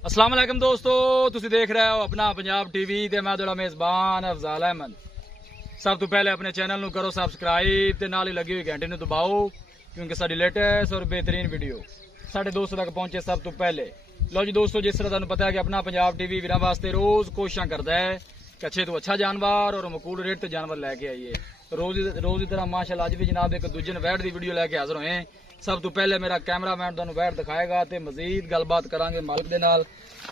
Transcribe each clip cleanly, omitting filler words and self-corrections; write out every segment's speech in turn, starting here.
अस्सलाम वालेकुम दोस्तों, तुसी देख रहे हो अपना पंजाब टीवी ते मैं तुहाडा मेज़बान अफजाल अहमद। सब तो पहले अपने चैनल नू करो सब्सक्राइब ते नाल ही लगी हुई घंटे नू दबाओ, क्योंकि साडी लेटेस्ट और बेहतरीन वीडियो साडे दोस्तों तक पहुंचे सब तो पहले। लो जी दोस्तों, जिस तरह तुहानू पता है कि अपना पंजाब टीवी वीरां वास्ते रोज कोशिशां करदा है कि अच्छे तो अच्छा जानवर और मकूल रेट ते जानवर लैके आइए। रोज की तरह माशाअल्लाह अज भी जनाब एक दूजे वैट की वीडियो लैके हाजिर होए। सब तो पहले मेरा कैमरामैन तुहानू वैट दिखाएगा ते मजीद गलबात करांगे मालिक दे नाल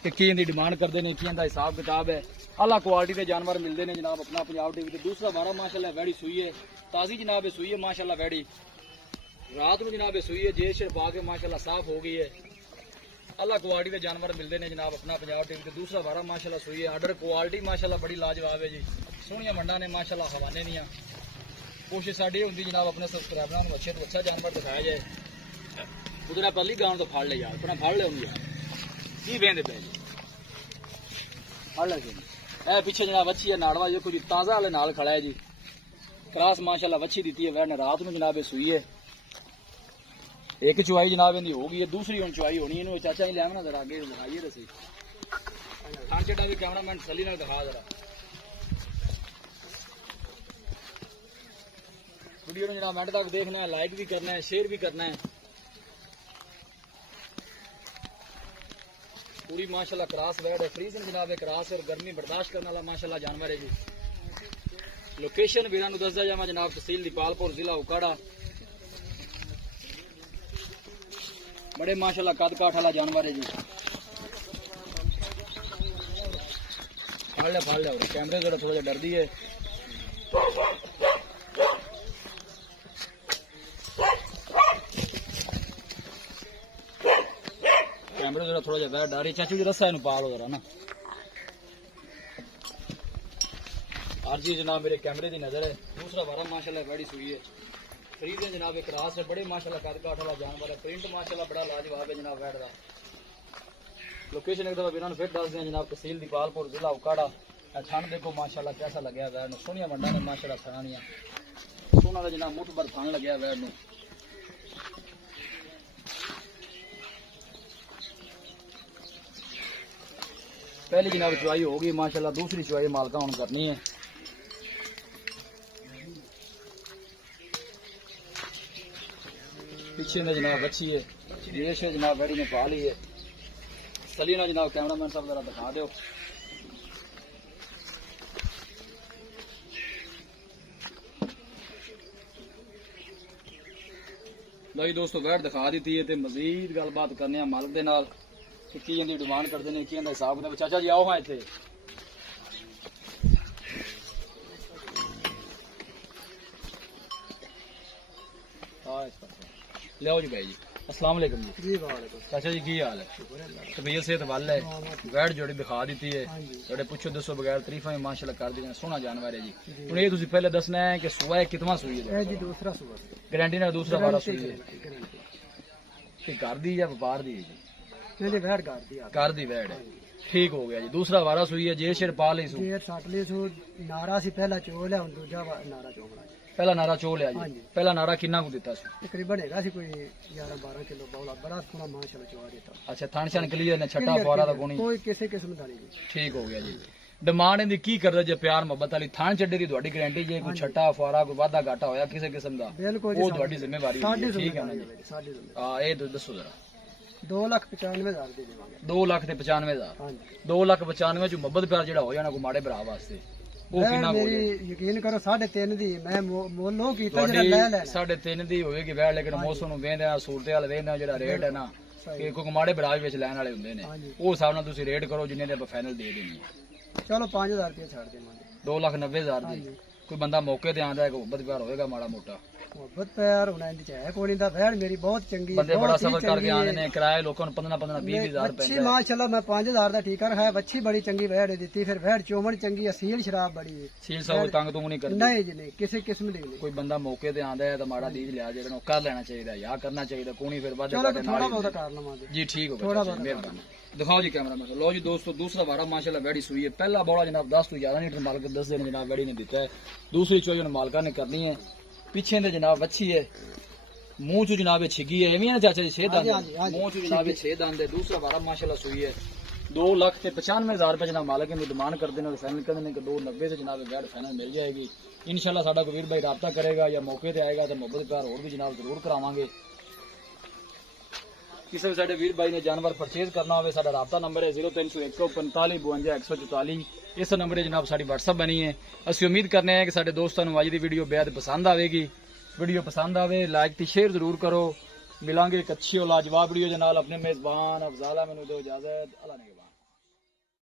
कि की इहदी डिमांड करते हैं, की इहदा हिसाब किताब है। अल्लाह क्वालिटी के जानवर मिलते हैं जनाब अपना पंजाब टीवी ते। दूसरा बारा माशाअल्लाह वैड़ी सुई है, ताज़ी जनाब सुई है माशाअल्लाह वैड़ी। रात को जनाब सुई है, जेर शेर पा के माशाअल्लाह साफ हो गई है। अल्लाह क्वालिटी के जानवर मिलते हैं जनाब अपना पंजाब टीवी ते। दूसरा बारा माशाअल्लाह सुई है, आर्डर क्वालिटी माशाअल्लाह बड़ी लाजवाब है जी। सोहनिया मंडा ने माशाअल्लाह हवाने नहीं। कोशिश साड़ी होंगी जनाब अपने सब्सक्राइबरों को अच्छे तो अच्छा जानवर दिखाया जाए। उधर पहली गांव तो फड़ ले यार, अपना फड़ ले की बेंदे पे जी फड़ ले। ए पीछे जनाब वच्छी है नाड़वा जो कुछ ताज़ा वाले नाल खड़ा है जी। क्रास माशाअल्लाह वच्छी दी है वैन रात में जनाब सुई है। एक चुवाई जनाब इनकी हो गई है, दूसरी हम चुवाई होनी है। चाचा ही लैमना जरा आगे दिखाइए रसी खान चेटा भी कैमरामैन सली नाल दिखा जरा वीडियो में जनाब एंड तक देखना है, लाइक भी करना है, शेयर भी करना है। पूरी माशाल्लाह क्रास वैड है, फ्रीजन जनाब है क्रास और गर्मी बर्दाश्त करने वाला माशाल्लाह जानवर है जी। लोकेशन वीरां नूं दसदा जावां जनाब तहसील दीपालपुर जिला उकाड़ा। बड़े माशाल्लाह कद काठ वाला जानवर है जी। फाड़ ले कैमरे जरा थोड़ा डर दी है। कैमरे जरा थोड़ा जा डर रही चाचू जी रस्सा इनू पाल हो जरा ना। हर चीज जनाब मेरे कैमरे की नजर है। दूसरा बारा माशाल्लाह बड़ी सुई है, फ्रीज है जनाब एक रास है। बड़े माशाल्लाह कद काठ वाला जानवर है, प्रिंट माशाल्लाह बड़ा लाजवाब है जनाब वैट का। लोकेशन एक दफा बिना फिर दस दें जनाब तहसील दीपालपुर जिला उकाड़ा। ठंड देखो माशाल्लाह कैसा लगे वैट नूं। सोहनिया मंडा ने माशाल्लाह सरानिया सोना का जनाब मुठ भर थान लगे वैट नूं। पहली जनाब चुवाई होगी माशाल्लाह, दूसरी चुवाई मालका हुण करनी है। पीछे में जनाब अच्छी है, रेश है जनाब वैडी ने पा ली है। सलीना जनाब कैमरामैन साहब जरा दिखा दो। लो जी दोस्तों वैट दिखा दी है, मजीद गलबात करने मालिक दे नाल कि की इहदी डिमांड करते हैं, की इहदा हिसाब किताब। चाचा जी आओ हाँ इत्थे लियाओ जी भाई जी। अस्सलाम वालेकुम जी। चाचा जी की हाल है? तबीयत सेहत वाल है? वैट जोड़ी दिखा दी है, थोड़े पूछो दसो बगैर तरीफा में माशाल्लाह कर दी। सोहना जानवर है जी। हुण ये तुसीं पहले दसना है कि सुआ कितना सुई है जी? दूसरा सुआ गारंटी नाल दूसरा वाला सुई है। घर दी या व्यापार दी है जी? घर दी वैट है, ठीक हो गया जी। दूसरा वारा सुई है, जेर शेर पा ली सू नारा सी पहला चोल है, दूजा नारा चोमड़ा। पहला नारा चोल है जी। पहला नारा किन्ना को दिता सी? तकरीबन हैगा सी कोई 11-12 किलो बौला, बड़ा सोहना माशाल्लाह चोआ देता। अच्छा थान शान क्लियर ने, छट्टा फुआरा दा कोनी? कोई किसी किस्म दा नहीं। ठीक हो गया जी। डिमांड इहदी की करदा जे प्यार मोहब्बत वाली थान चड्डे दी तुहाडी गारंटी जे कोई छट्टा फुआरा कोई वाधा घाटा होया किसी किस्म दा वो तुहाडी जिम्मेवारी है, ठीक है ना जी? हां ये दसो जरा। 2,95,000 दी देवांगे। 2,95,000 2,95,000 च मोहब्बत प्यार जेड़ा हो जाना को माड़े भरा वास्ते वो किन्ना को? यकीन करो 3.5 दी मैं मोलो कीता जेड़ा ले ले 3.5 दी होएगी वैट, लेकिन मौसम नु वेंदे सूरत हाल वेंदे जेड़ा रेट है ना कि कोई माड़े भरा विच लैण वाले हुंदे ने, वो हिसाब नाल तुसीं रेट करो जिन्ने दे आप फाइनल दे देनी है। चलो 5,000 रुपया छाड़ देवांगे। 2,90,000 दी कोई बंदा मौके ते आंदा है को मोहब्बत प्यार होएगा माड़ा मोटा? मोहब्बत प्यार होना इंदी है कोई दा वैट मेरी बहुत चंगी बंदे बड़ा सफर करके आने ने, किराए लोगों को 15-20,000 पैंदा है। माशाल्लाह मैं 5,000 दा ठीक है, बच्ची बड़ी चंगी वैट देती, फिर वैट चोमन चंगी है, सील शराब बड़ी है। सील साहब तंग तुम नहीं करदी? नहीं जी नहीं, किसी किस्म दी नहीं। कोई बंदा मौके ते आंदा है तो माड़ा दीज लिया जेड़ा कर लेना चाहिए या करना चाहिए, कोनी फिर बाद चलो थोड़ा बहुत कर लवांगे जी। ठीक हो गया, मेहरबानी। दिखाओ जी कैमरा में। लो जी दोस्तों दूसरा वारा माशाल्लाह वैडी सुई है। पहला बौला जनाब 10 तो 11 लीटर मालिक 10 दिन जनाब वैडी ने दिता है। दूसरी चोई मालिका ने करनी है। पीछे ने जनाब अच्छी है, मुंह चू जनाब छिगी है, ना चाचा जी 6 दांत मुंह चू जनाब 6 दांत है। दूसरा वारा माशाल्लाह सुई है, 2,95,000 रुपए जनाब मालिक में डिमांड कर देने और फाइनल कर देने के 2,90 से जनाब बैड फाइनल मिल जाएगी। इंशाल्लाह साडा कबीर भाई राब्ता करेगा या मौके पे आएगा तो मोहब्बत प्यार और भी जनाब जरूर करावांगे। किसी भी साडे वीर भाई ने जानवर परचेज करना हो साडा राब्ता नंबर है 0301455244। इस नंबर जनाब साडी व्हाट्सएप बनी है। असि उम्मीद करने हैं कि साडे दोस्तों को अज की वीडियो बेहद पसंद आएगी। वीडियो पसंद आवे लाइक ते शेयर जरूर करो। मिलांगे एक अच्छी और लाजवाब वीडियो के नाल। अपने मेजबान अफजाल अहमद दो इजाजत। अल्लाह ने